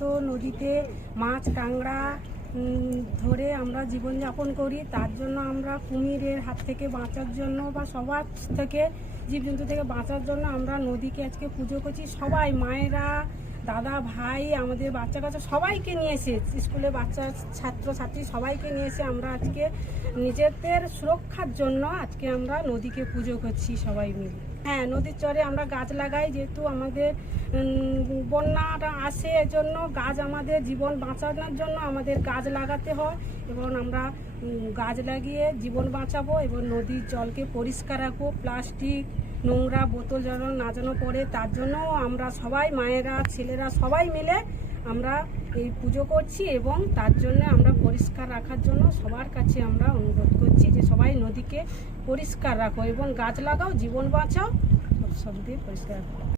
তো নদীতে মাছ, কাঁকড়া ধরে আমরা জীবনযাপন করি। তার জন্য আমরা কুমিরের হাত থেকে বাঁচার জন্য বা সবার থেকে, জীবজন্তু থেকে বাঁচার জন্য আমরা নদীকে আজকে পুজো করছি। সবাই, মায়েরা দাদা, ভাই, আমাদের বাচ্চা কাচ্চা সবাইকে নিয়ে এসে, স্কুলে বাচ্চা ছাত্র ছাত্রী সবাইকে নিয়ে এসে আমরা আজকে নিজেদের সুরক্ষার জন্য আজকে আমরা নদীকে পুজো করছি সবাই মিলে। হ্যাঁ নদীর চরে আমরা গাছ লাগাই, যেহেতু আমাদের বন্যাটা আসে এজন্য গাছ আমাদের জীবন বাঁচানোর জন্য আমাদের গাছ লাগাতে হয় এবং আমরা গাছ লাগিয়ে জীবন বাঁচাবো এবং নদীর জলকে পরিষ্কার রাখব, প্লাস্টিক নোংরা বোতল যেন না যেন পড়ে, তার জন্য আমরা সবাই, মায়েরা, ছেলেরা সবাই মিলে আমরা এই পুজো করছি এবং তার জন্য আমরা পরিষ্কার রাখার জন্য সবার কাছে আমরা অনুরোধ করছি যে সবাই নদীকে পরিষ্কার রাখো এবং গাছ লাগাও, জীবন বাঁচাও, সব দিয়ে পরিষ্কার রাখো।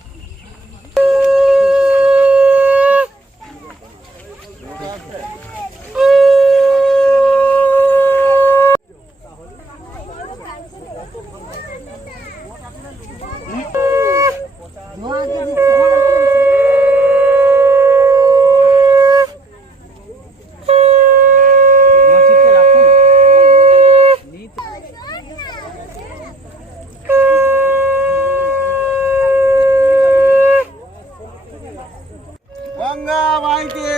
গঙ্গা মাইকে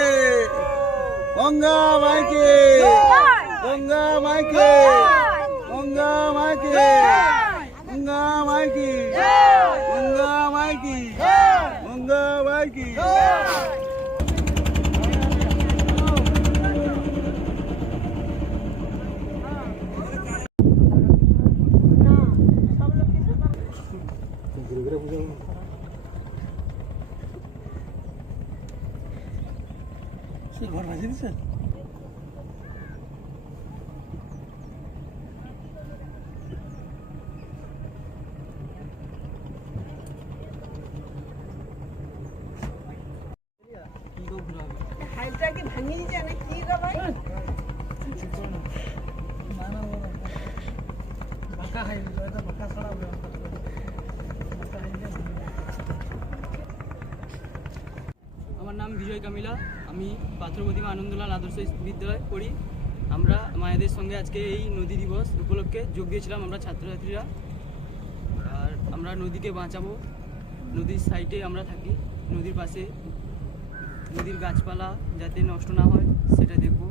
গঙ্গা মাইকে গঙ্গা মাইকে গঙ্গা মাইকে, গঙ্গা মাইকি গঙ্গা মাইকি গঙ্গা মাইকি। ঘর ভাজি দিচ্ছে হাইলটা কি ভাঙিয়ে যায় না কি গো ভাই? আমার নাম বিজয় কামিলা। আমি পাত্রপ্রতিমা আনন্দলাল আদর্শ বিদ্যালয় পড়ি। আমরা মায়েদের সঙ্গে আজকে এই নদী দিবস উপলক্ষে যোগ দিয়েছিলাম আমরা ছাত্রছাত্রীরা। আর আমরা নদীকে বাঁচাবো, নদীর সাইটে আমরা থাকি, নদীর পাশে নদীর গাছপালা যাতে নষ্ট না হয়, সেটা দেখব।